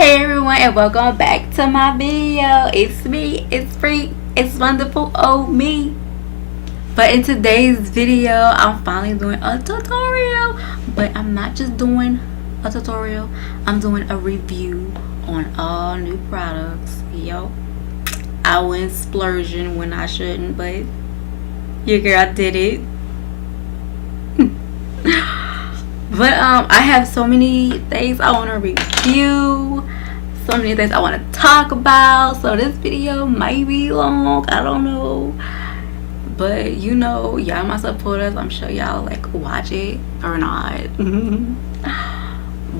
Hey everyone, and welcome back to my video. It's me, it's free, it's wonderful, oh me. But in today's video, I'm finally doing a tutorial. But I'm not just doing a tutorial, I'm doing a review on all new products. Yo, I went splurging when I shouldn't, but your girl did it. But I have so many things I want to review, so many things I want to talk about, so this video might be long, I don't know, but you know, y'all my supporters, I'm sure y'all like watch it or not.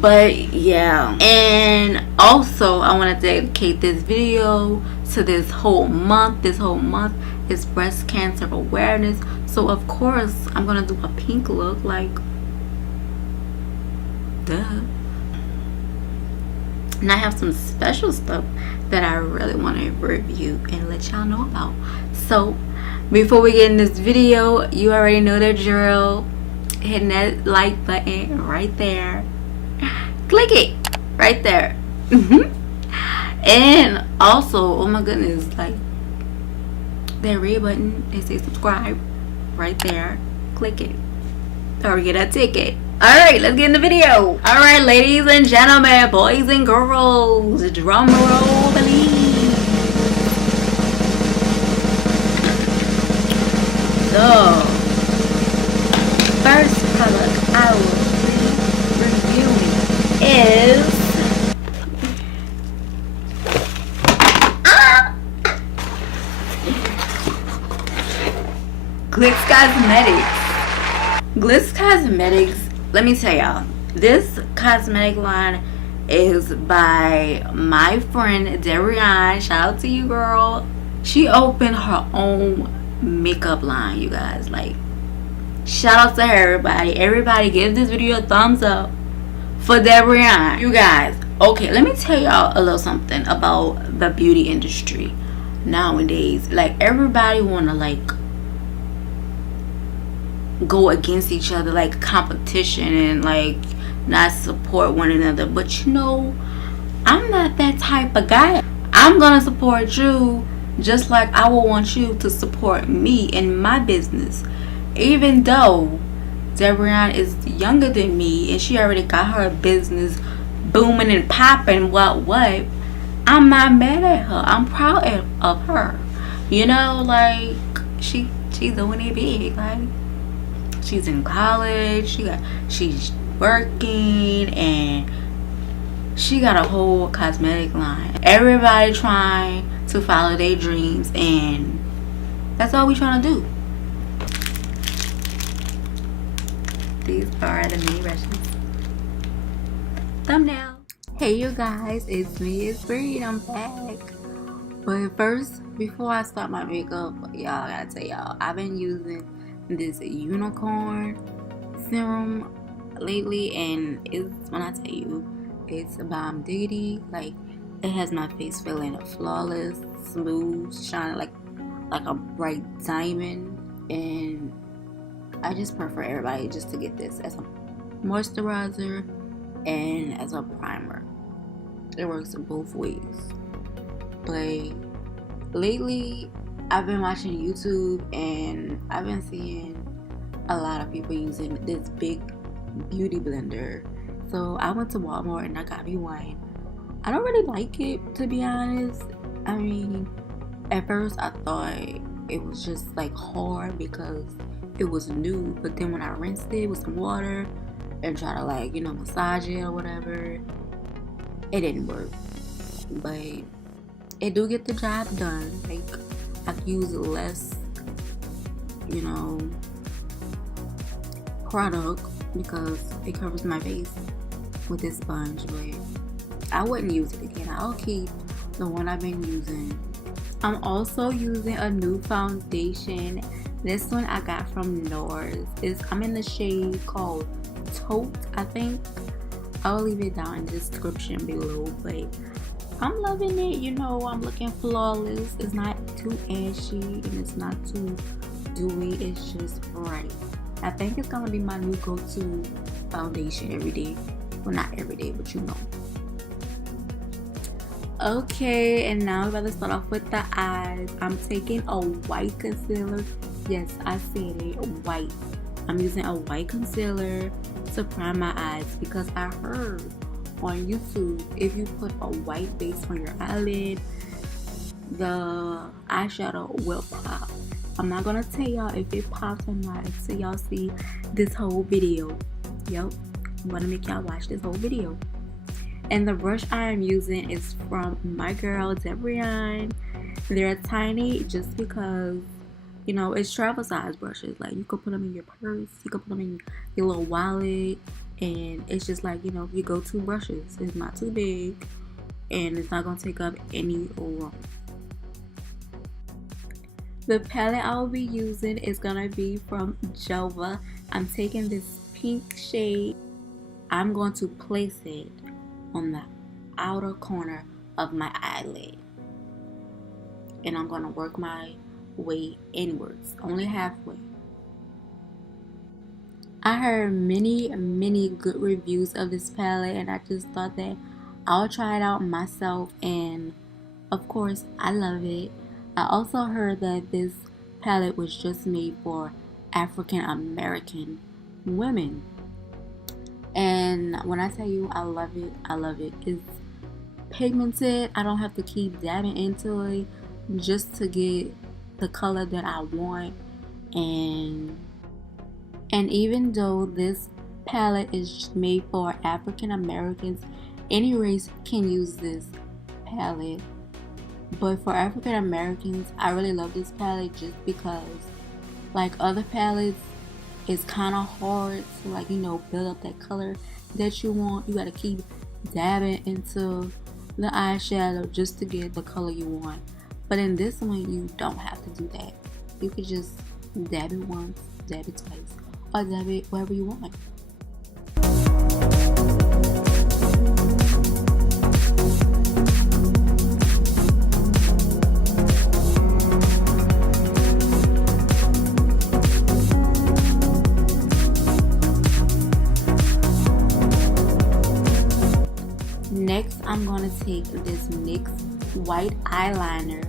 But yeah, and also I want to dedicate this video to this whole month. This whole month is breast cancer awareness, so of course I'm gonna do a pink look, like duh. And I have some special stuff that I really want to review and let y'all know about. So before we get in this video, you already know the drill. Hitting that like button right there, click it right there. And also, oh my goodness, like that red button, it says subscribe right there, click it or get a ticket. Alright, let's get in the video. Alright, ladies and gentlemen, boys and girls, drum roll please. So, first product I will be reviewing is Glitz Cosmetics. Glitz Cosmetics, let me tell y'all, this cosmetic line is by my friend Darian. Shout out to you, girl. She opened her own makeup line, you guys. Like, shout out to her, everybody. Everybody give this video a thumbs up for Darian. You guys, okay, let me tell y'all a little something about the beauty industry nowadays. Like, everybody wanna like go against each other, like competition, and like not support one another. But you know, I'm not that type of guy. I'm gonna support you just like I will want you to support me in my business. Even though Darian is younger than me and she already got her business booming and popping, what I'm not mad at her. I'm proud of her, you know. Like she's doing it big. Like, she's in college, she's working, and she got a whole cosmetic line. Everybody trying to follow their dreams, and that's all we trying to do. These are the mini brushes. Thumbnail. Hey you guys, it's me, it's Breezy, I'm back. But first, before I start my makeup, y'all, I gotta tell y'all, I've been using this unicorn serum lately, and it's, when I tell you, it's bomb diggity. Like, it has my face feeling flawless, smooth, shining like a bright diamond. And I just prefer everybody just to get this as a moisturizer and as a primer. It works both ways. But lately I've been watching YouTube, and I've been seeing a lot of people using this big beauty blender. So I went to Walmart and I got me one. I don't really like it, to be honest. I mean, at first I thought it was just like hard because it was new, but then when I rinsed it with some water and try to, like, you know, massage it or whatever, it didn't work. But it do get the job done. Like, I can use less, you know, product because it covers my face with this sponge. But I wouldn't use it again. I'll keep the one I've been using. I'm also using a new foundation. This one I got from NARS. I'm in the shade called Taupe, I think. I'll leave it down in the description below. But I'm loving it, you know. I'm looking flawless. It's not too ashy and it's not too dewy. It's just bright. I think it's gonna be my new go-to foundation every day. Well, not every day, but you know. Okay, and now we're about to start off with the eyes. I'm taking a white concealer. Yes, I said it, white. I'm using a white concealer to prime my eyes because I heard on YouTube if you put a white base on your eyelid, the eyeshadow will pop. I'm not gonna tell y'all if it pops or not until y'all see this whole video. Yep, I'm gonna make y'all watch this whole video. And the brush I am using is from my girl Debrian. They're tiny just because, you know, it's travel size brushes. Like, you could put them in your purse, you could put them in your little wallet, and it's just like, you know, your go-to brushes. It's not too big and it's not gonna take up any room. The palette I'll be using is gonna be from Jova. I'm taking this pink shade. I'm going to place it on the outer corner of my eyelid, and I'm going to work my way inwards, only halfway. I heard many good reviews of this palette, and I just thought that I'll try it out myself, and of course I love it. I also heard that this palette was just made for African American women, and when I tell you I love it, I love it. It's pigmented. I don't have to keep dabbing into it just to get the color that I want. And even though this palette is made for African Americans, any race can use this palette. But for African Americans, I really love this palette just because, like other palettes, it's kind of hard to, like, you know, build up that color that you want. You got to keep dabbing into the eyeshadow just to get the color you want. But in this one, you don't have to do that. You could just dab it once, dab it twice, or dab it wherever you want. Next, I'm going to take this NYX white eyeliner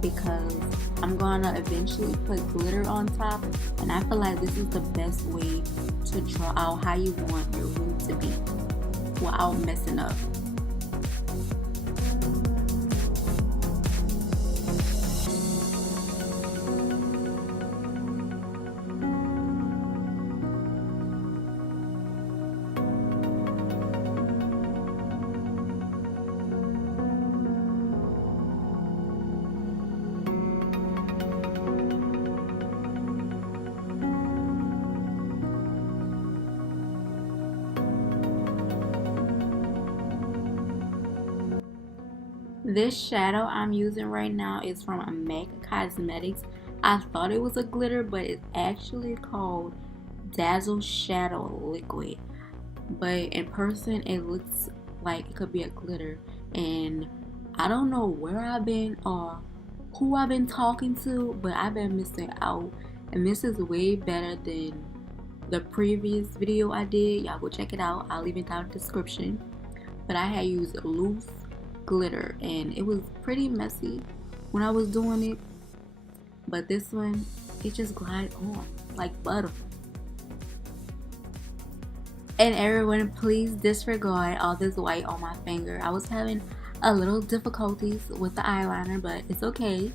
because I'm going to eventually put glitter on top, and I feel like this is the best way to draw out how you want your room to be without messing up. This shadow I'm using right now is from MAC Cosmetics. I thought it was a glitter, but it's actually called Dazzle Shadow Liquid. But in person, it looks like it could be a glitter. And I don't know where I've been or who I've been talking to, but I've been missing out. And this is way better than the previous video I did. Y'all go check it out. I'll leave it down in the description. But I had used loose glitter and it was pretty messy when I was doing it, but this one, it just glided on like butter. And everyone, please disregard all this white on my finger. I was having a little difficulties with the eyeliner, but it's okay.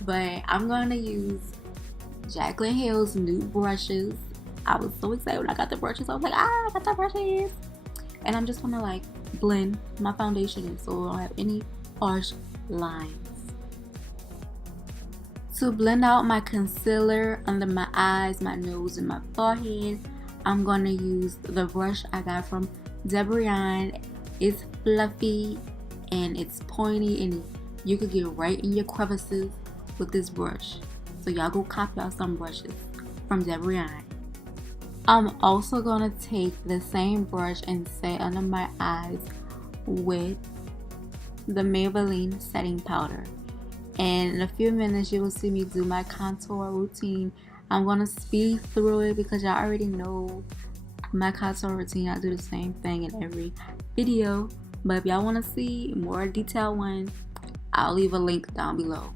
But I'm going to use Jaclyn Hill's new brushes. I was so excited when I got the brushes. I was like, I got the brushes. And I'm just gonna like blend my foundation in so I don't have any harsh lines. To blend out my concealer under my eyes, my nose, and my forehead, I'm gonna use the brush I got from Debrian. It's fluffy and it's pointy, and you could get right in your crevices with this brush. So y'all go copy out some brushes from Debrian. I'm also going to take the same brush and set under my eyes with the Maybelline setting powder. And in a few minutes you will see me do my contour routine. I'm going to speed through it because y'all already know my contour routine. I do the same thing in every video. But if y'all want to see more detailed one, I'll leave a link down below.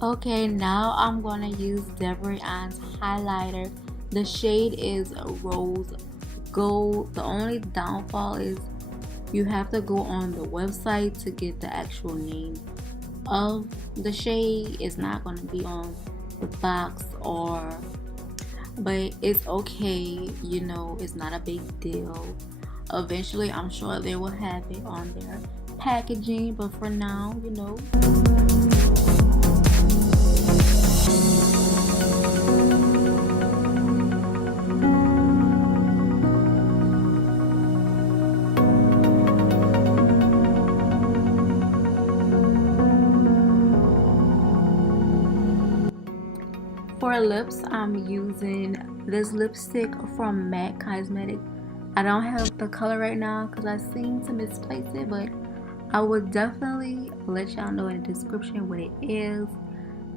Okay, now I'm gonna use Breezy's highlighter. The shade is Rose Gold. The only downfall is you have to go on the website to get the actual name of the shade. It's not gonna be on the box but it's okay, you know, it's not a big deal. Eventually I'm sure they will have it on their packaging, but for now, you know. For lips, I'm using this lipstick from MAC Cosmetics. I don't have the color right now because I seem to misplace it, but I will definitely let y'all know in the description what it is.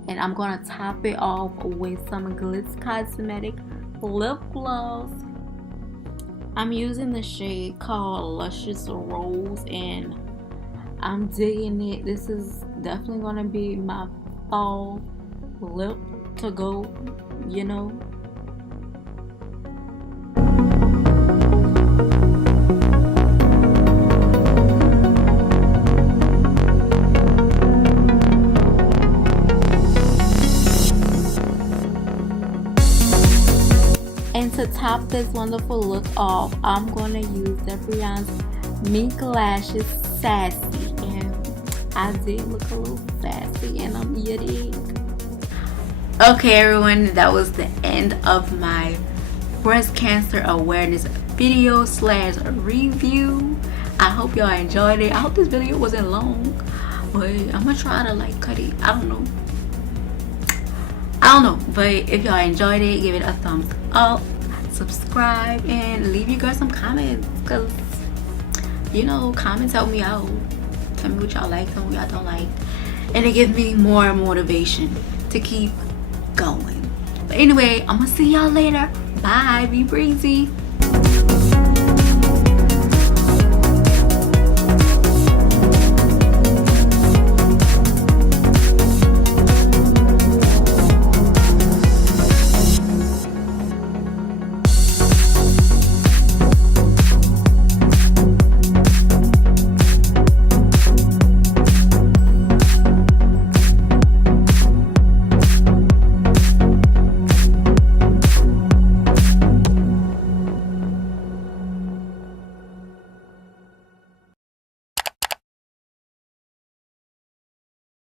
And I'm going to top it off with some Glitz Cosmetic lip gloss. I'm using the shade called Luscious Rose and I'm digging it. This is definitely going to be my fall lip to go, you know. And to top this wonderful look off, I'm going to use Breezy's Mink Lashes Sassy, and I did look a little sassy and I'm eating. Okay everyone, that was the end of my breast cancer awareness video slash review. I hope y'all enjoyed it. I hope this video wasn't long, but I'm gonna try to like cut it. I don't know, but if y'all enjoyed it, give it a thumbs up, subscribe, and leave you guys some comments, because you know, comments help me out. Tell me what y'all like, tell me what y'all don't like, and it gives me more motivation to keep going. But anyway, I'm gonna see y'all later. Bye. Be breezy.